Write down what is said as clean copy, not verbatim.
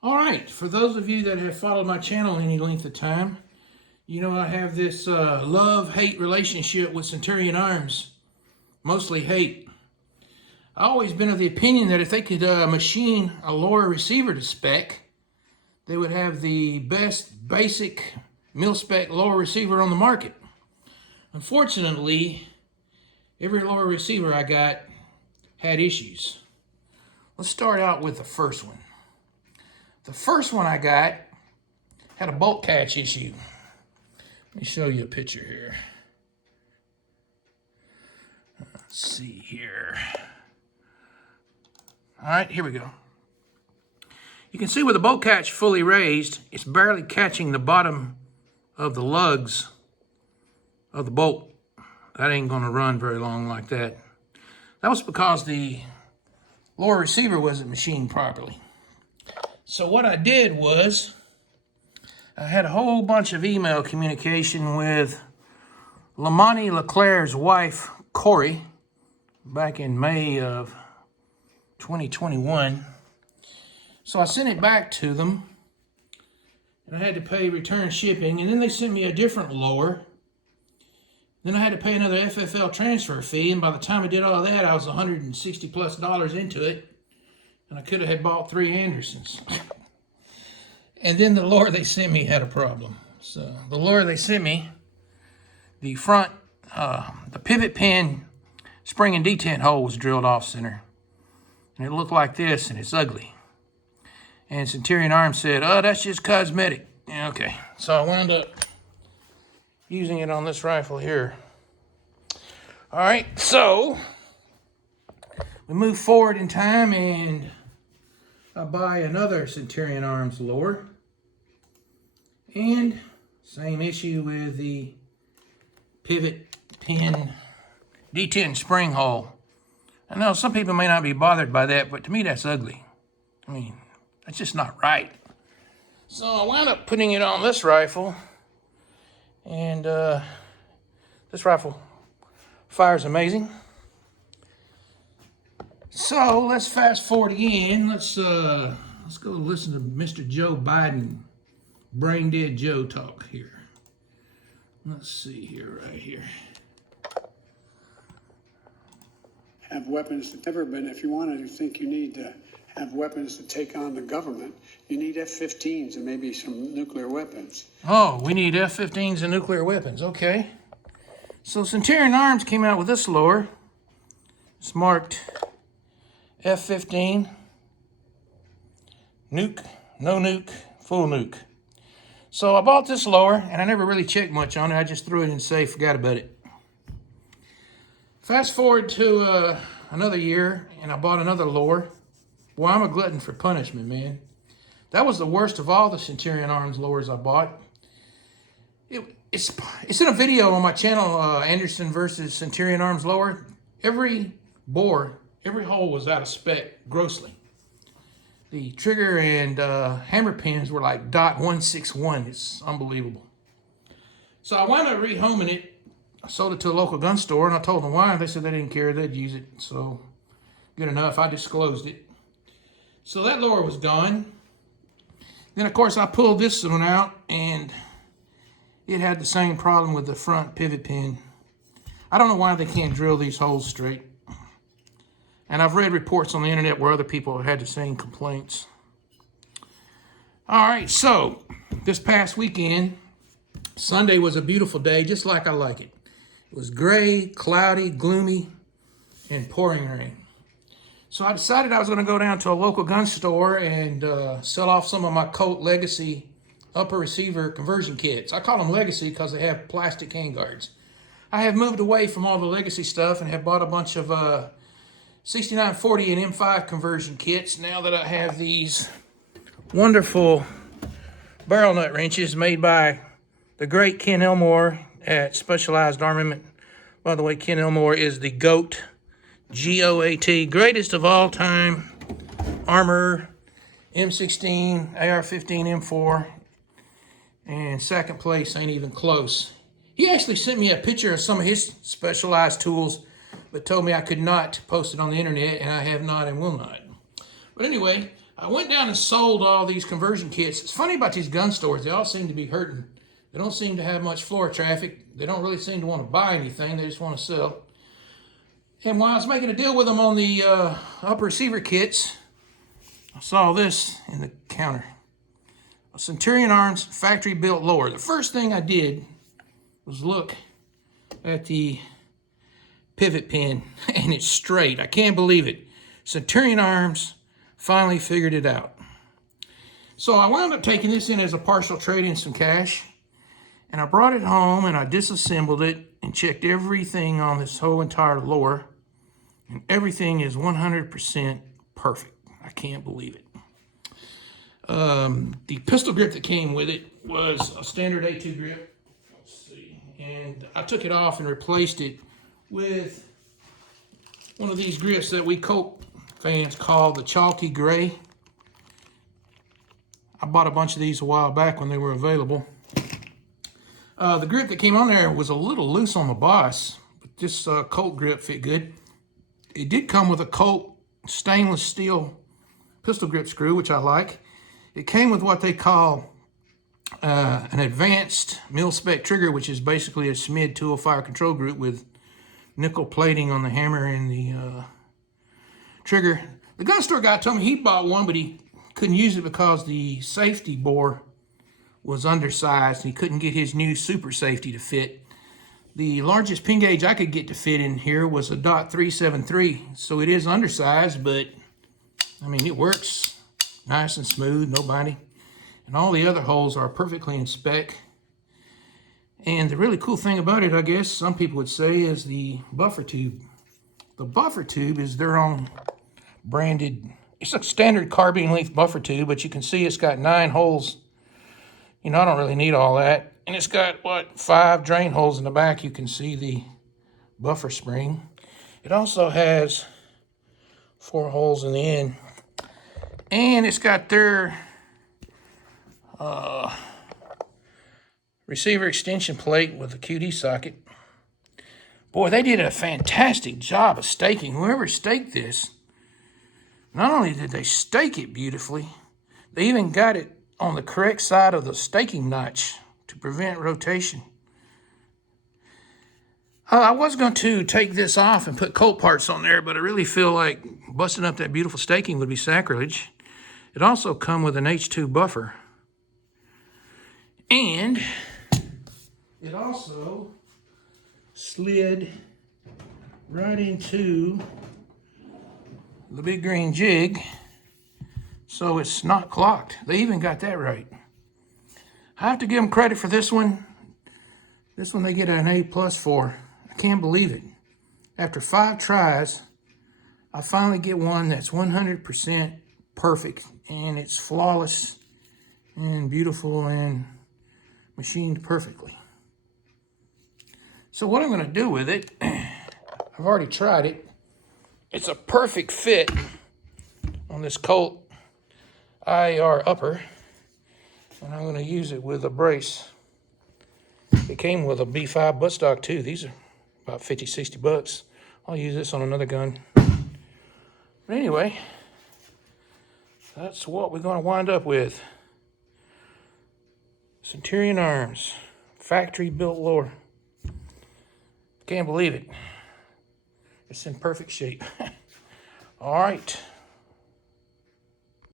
All right, for those of you that have followed my channel any length of time, you know I have this love-hate relationship with Centurion Arms, mostly hate. I've always been of the opinion that if they could machine a lower receiver to spec, they would have the best basic mil-spec lower receiver on the market. Unfortunately, every lower receiver I got had issues. Let's start out with the first one. The first one I got had a bolt catch issue. Let me show you a picture here. Let's see here. All right, here we go. You can see with the bolt catch fully raised, it's barely catching the bottom of the lugs of the bolt. That ain't gonna run very long like that. That was because the lower receiver wasn't machined properly. So what I did was, I had a whole bunch of email communication with Lamani Leclerc's wife, Corey, back in May of 2021. So I sent it back to them, and I had to pay return shipping, and then they sent me a different lower. Then I had to pay another FFL transfer fee, and by the time I did all that, I was $160+ into it, and I could have had bought 3 Andersons. And then the lower they sent me had a problem. So the lower they sent me, the front, the pivot pin spring and detent hole was drilled off center. And it looked like this, and it's ugly. And Centurion Arms said, oh, that's just cosmetic. Yeah, okay. So I wound up using it on this rifle here. All right, so we move forward in time, and I buy another Centurion Arms lower. And same issue with the pivot pin detent spring hole. I know some people may not be bothered by that, but to me that's ugly. I mean, that's just not right. So I wound up putting it on this rifle, and this rifle fires amazing. So let's fast forward again. Let's go listen to Mr. Joe Biden, Brain Dead Joe talk here. Let's see here, right here. Have weapons to never been. If you want to think you need to have weapons to take on the government, you need F-15s and maybe some nuclear weapons. Oh, we need F-15s and nuclear weapons. Okay. So Centurion Arms came out with this lower. It's marked F-15, nuke, no nuke, full nuke. So I bought this lower, and I never really checked much on it. I just threw it in the safe, forgot about it. Fast forward to another year, and I bought another lower. Boy, I'm a glutton for punishment, man. That was the worst of all the Centurion Arms lowers I bought. It's in a video on my channel, Anderson versus Centurion Arms lower. Every bore, every hole was out of spec, grossly. The trigger and hammer pins were like .161. It's unbelievable. So I wound up rehoming it. I sold it to a local gun store, and I told them why. They said they didn't care, they'd use it. So good enough, I disclosed it. So that lower was gone. Then of course I pulled this one out, and it had the same problem with the front pivot pin. I don't know why they can't drill these holes straight. And I've read reports on the internet where other people have had the same complaints. All right, so this past weekend, Sunday was a beautiful day, just like I like it. It was gray, cloudy, gloomy, and pouring rain. So I decided I was going to go down to a local gun store and sell off some of my Colt Legacy upper receiver conversion kits. I call them Legacy because they have plastic handguards. I have moved away from all the Legacy stuff and have bought a bunch of 6940 and M5 conversion kits now that I have these wonderful barrel nut wrenches made by the great Ken Elmore at Specialized Armament. By the way, Ken Elmore is the GOAT, G-O-A-T, greatest of all time armor, M16, AR-15, M4, and second place ain't even close. He actually sent me a picture of some of his specialized tools, but told me I could not post it on the internet, and I have not and will not. But anyway, I went down and sold all these conversion kits. It's funny about these gun stores. They all seem to be hurting. They don't seem to have much floor traffic. They don't really seem to want to buy anything. They just want to sell. And while I was making a deal with them on the upper receiver kits, I saw this in the counter. A Centurion Arms factory built lower. The first thing I did was look at the pivot pin, and it's straight. I can't believe it. Centurion Arms finally figured it out. So I wound up taking this in as a partial trade in some cash, and I brought it home and I disassembled it and checked everything on this whole entire lower, and everything is 100% perfect. I can't believe it. The pistol grip that came with it was a standard A2 grip. Let's see. And I took it off and replaced it with one of these grips that we Colt fans call the chalky gray. I bought a bunch of these a while back when they were available. The grip that came on there was a little loose on the boss, but this Colt grip fit good. It did come with a Colt stainless steel pistol grip screw, which I like. It came with what they call an advanced mil-spec trigger, which is basically a Schmid tool fire control group with nickel plating on the hammer and the trigger. The gun store guy told me he bought one, but he couldn't use it because the safety bore was undersized. He couldn't get his new super safety to fit. The largest pin gauge I could get to fit in here was a .373, so it is undersized, but I mean, it works nice and smooth, no binding. And all the other holes are perfectly in spec. And the really cool thing about it, I guess some people would say, is the buffer tube. The buffer tube is their own branded, it's a standard carbine length buffer tube, but you can see it's got 9 holes. You know, I don't really need all that. And it's got, 5 drain holes in the back. You can see the buffer spring. It also has 4 holes in the end. And it's got their receiver extension plate with a QD socket. Boy, they did a fantastic job of staking. Whoever staked this, not only did they stake it beautifully, they even got it on the correct side of the staking notch to prevent rotation. I was going to take this off and put Colt parts on there, but I really feel like busting up that beautiful staking would be sacrilege. It also comes with an H2 buffer. And it also slid right into the big green jig, so it's not clocked. They even got that right. I have to give them credit for this one. This one they get an A+ for. I can't believe it. After 5 tries, I finally get one that's 100% perfect, and it's flawless and beautiful and machined perfectly. So what I'm going to do with it, I've already tried it. It's a perfect fit on this Colt IR upper, and I'm going to use it with a brace. It came with a B5 buttstock too. These are about 50, 60 bucks. I'll use this on another gun. But anyway, that's what we're going to wind up with. Centurion Arms, factory built lower. Can't believe it. It's in perfect shape. All right.